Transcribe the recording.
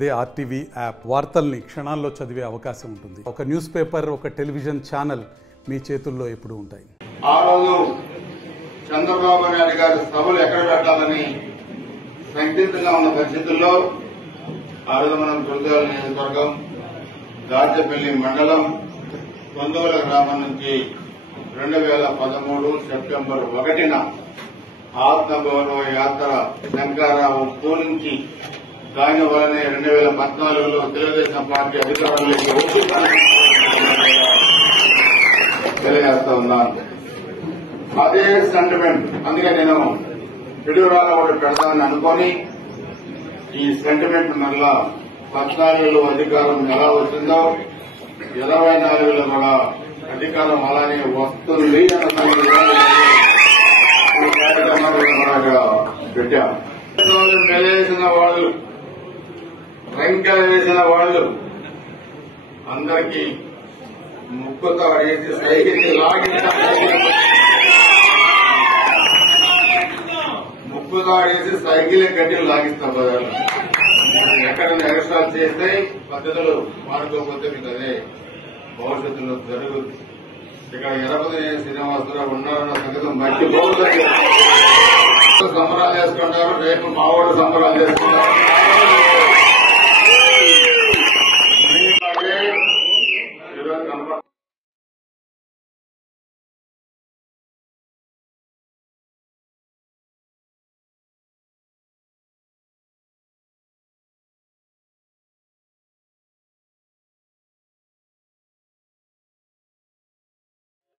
అదే RTV app వార్తల్ని క్షణాల్లో చదివే అవకాశం ఉంటుంది. ఒక న్యూస్ పేపర్, ఒక టెలివిజన్ ఛానల్ మీ చేతుల్లో ఎప్పుడూ ఉంటాయి. ఆ రోజు చంద్రబాబు నాయుడు గారి సభలు ఎక్కడ పెట్టాలని సందిగ్ధంగా ఉన్న పరిస్థితుల్లో ఆ రోజు మనం గురజాల నియోజకవర్గం దాచపల్లి మండలం కొందోల గ్రామం నుంచి 2013 సెప్టెంబర్ 1న ఆత్మగౌరవ యాత్ర శంకరరావు పూరించి దాని వలనే 2014లో తెలుగుదేశం పార్టీ అధికారంలోకి తెలియజేస్తా ఉన్నాను. అదే సెంటిమెంట్, అందుకే నేను పిడుగురాల ఒకటి పెడతానని అనుకొని ఈ సెంటిమెంట్ మరలా 14లో అధికారం ఎలా వచ్చిందో 24లో కూడా అధికారం అలానే వస్తుంది అన్న కార్యక్రమాలు పెట్టాం. మెలేసిన వాళ్ళు, రంకెలు వేసిన వాళ్ళు అందరికీ ముక్కుతో వేసి సైకిల్ కట్టి లాగిస్తాం. బజార్లో ఎక్కడైనా ఎగస్ట్రాలు చేస్తే పద్ధతులు మారుకోకపోతే మీకు అదే భవిష్యత్తులో జరుగుతుంది. ఇక్కడ ఎరపతి శ్రీనివాసరావు ఉన్నారన్న సంగతి మర్చిపోతుంది. సంబరాలు చేసుకుంటారు, రేపు మావాడు సంబరాలు చేసుకుంటారు.